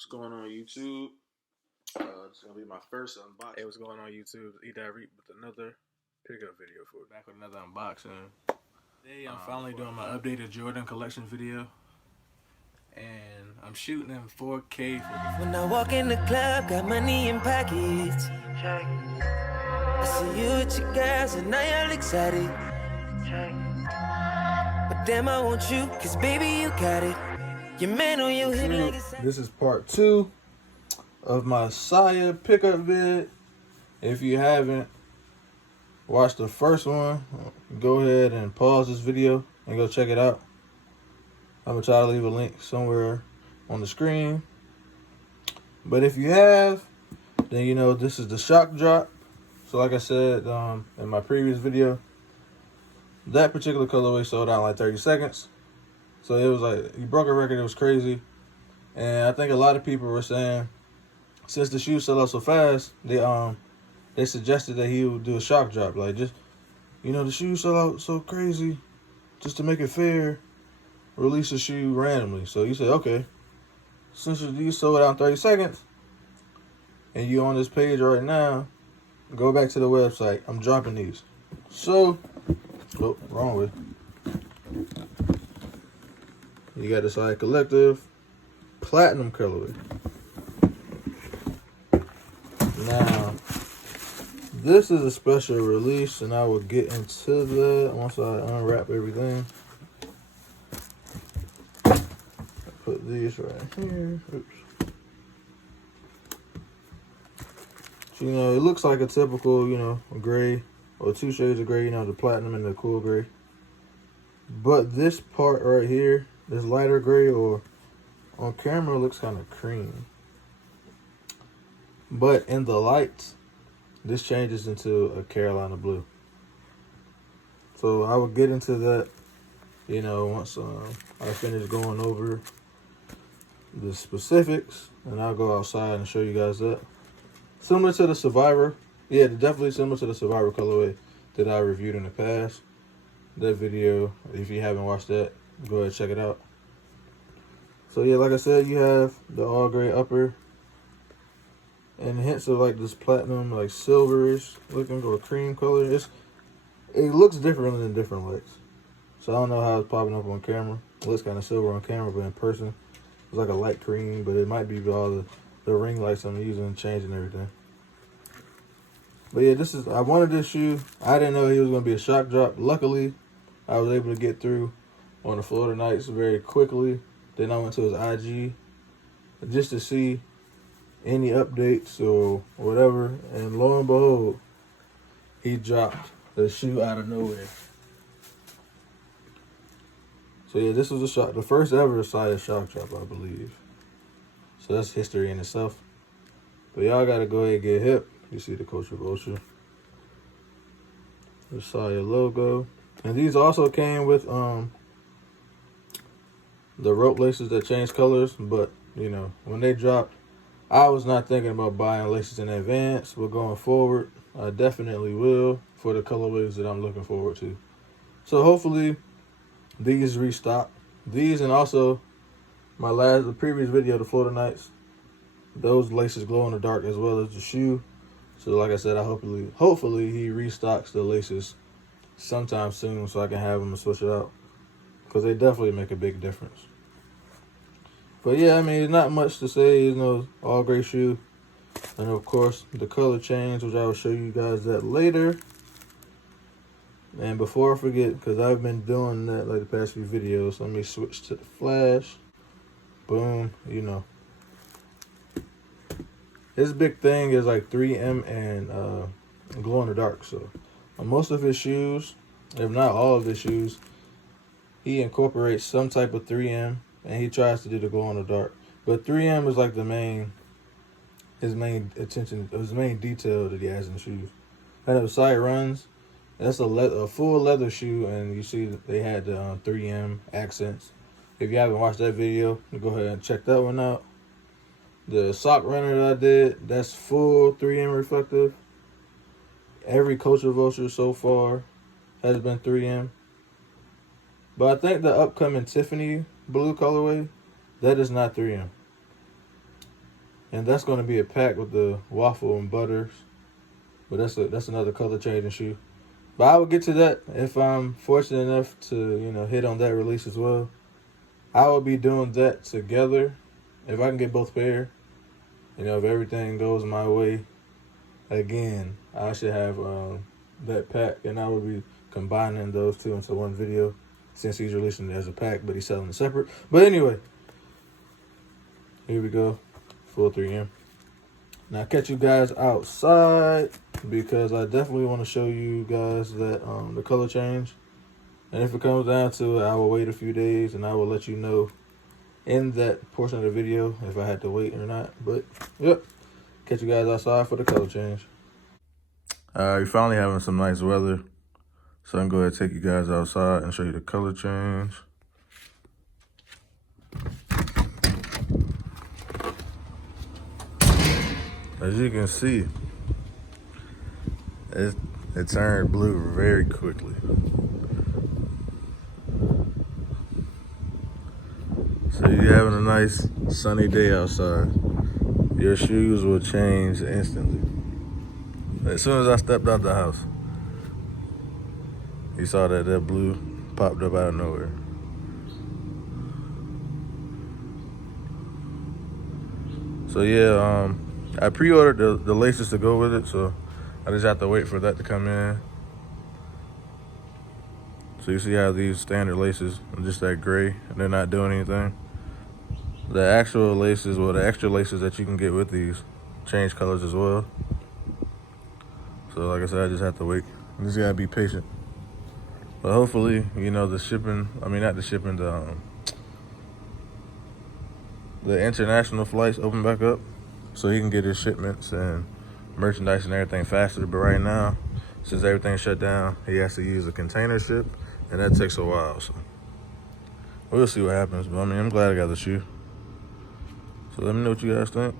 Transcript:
What's going on YouTube? It's gonna be my first unboxing. Hey, what's going on YouTube? E-Diary with another pickup video for back with another unboxing. Today I'm finally doing my updated Jordan collection video, and I'm shooting in 4K. When I walk in the club, got money in pockets. I see you with your girls and now you're excited. But damn, I want you, cause baby you got it. Your man on your hip like it's... This is part 2 of my Sia pickup vid. If you haven't watched the first one, go ahead and pause this video and go check it out. I'm gonna try to leave a link somewhere on the screen. But if you have, then you know this is the shock drop. So like I said in my previous video, that particular colorway sold out in like 30 seconds. So it was like, he broke a record. It was crazy. And I think a lot of people were saying, since the shoes sell out so fast, they suggested that he would do a shock drop. Like, just, you know, the shoes sell out so crazy, just to make it fair, release a shoe randomly. So you say, okay, since you sold out in 30 seconds, and you on this page right now, go back to the website. I'm dropping these. So, oh, wrong way. You got the Sia Collective Platinum colorway. Now, this is a special release, and I will get into that once I unwrap everything. Put these right here. Oops. So, you know, it looks like a typical, you know, gray or 2 shades of gray, you know, the platinum and the cool gray. But this part right here, this lighter gray, or on camera looks kind of cream. But in the lights, this changes into a Carolina blue. So I will get into that, you know, once I finish going over the specifics, and I'll go outside and show you guys that. Similar to the Survivor. Yeah, definitely similar to the Survivor colorway that I reviewed in the past. That video, if you haven't watched that, go ahead and check it out. So yeah, like I said, you have the all gray upper and hints of like this platinum, like silverish looking, or cream color. It looks different in different lights. So I don't know how it's popping up on camera. It looks kind of silver on camera, but in person it's like a light cream. But it might be all the ring lights I'm using and changing everything. But yeah, I wanted this shoe. I didn't know he was going to be a shock drop. Luckily, I was able to get through on the Florida nights very quickly. Then I went to his IG just to see any updates or whatever. And lo and behold, he dropped the shoe out of nowhere. So yeah, this was the first ever Sia shock drop, I believe. So that's history in itself. But y'all got to go ahead and get hip. You see the Culture Vulture, the Sia logo. And these also came with the rope laces that change colors. But, you know, when they dropped, I was not thinking about buying laces in advance. But going forward, I definitely will for the colorways that I'm looking forward to. So hopefully these restock. These, and also the previous video, the Florida Nights, those laces glow in the dark as well as the shoe. So like I said, hopefully he restocks the laces sometime soon so I can have them and switch it out, because they definitely make a big difference. But yeah, I mean, not much to say. You know, all gray shoe, and of course the color change, which I will show you guys that later. And before I forget, because I've been doing that like the past few videos, let me switch to the flash. Boom, you know. His big thing is like 3M and glow in the dark. So on most of his shoes, if not all of his shoes, he incorporates some type of 3M, and he tries to do the glow in the dark. But 3M is like his main detail that he has in the shoes. And if Sia runs, that's a full leather shoe, and you see that they had the 3M accents. If you haven't watched that video, go ahead and check that one out. The sock runner that I did, that's full 3M reflective. Every Culture Vulture so far has been 3M. But I think the upcoming Tiffany blue colorway, that is not 3M. And that's going to be a pack with the waffle and butters. But that's another color changing shoe. But I will get to that if I'm fortunate enough to, hit on that release as well. I will be doing that together. If I can get both pair, if everything goes my way, again, I should have that pack, and I will be combining those two into one video since he's releasing it as a pack, but he's selling it separate. But anyway, here we go, full 3M. Now catch you guys outside because I definitely want to show you guys that the color change. And if it comes down to it, I will wait a few days and I will let you know in that portion of the video if I had to wait or not. But yep, catch you guys outside for the color change. You're finally having some nice weather, so I can go ahead and take you guys outside and show you the color change. As you can see, it turned blue very quickly. So you're having a nice sunny day outside. Your shoes will change instantly. As soon as I stepped out the house, you saw that blue popped up out of nowhere. So yeah, I pre-ordered the laces to go with it, so I just have to wait for that to come in. So you see how these standard laces are just that gray and they're not doing anything. The actual laces, well, the extra laces that you can get with these change colors as well. So like I said, I just have to wait. You just gotta be patient. But hopefully, the shipping, the international flights open back up so he can get his shipments and merchandise and everything faster. But right now, since everything's shut down, he has to use a container ship, and that takes a while. So we'll see what happens. But I'm glad I got the shoe. So let me know what you guys think.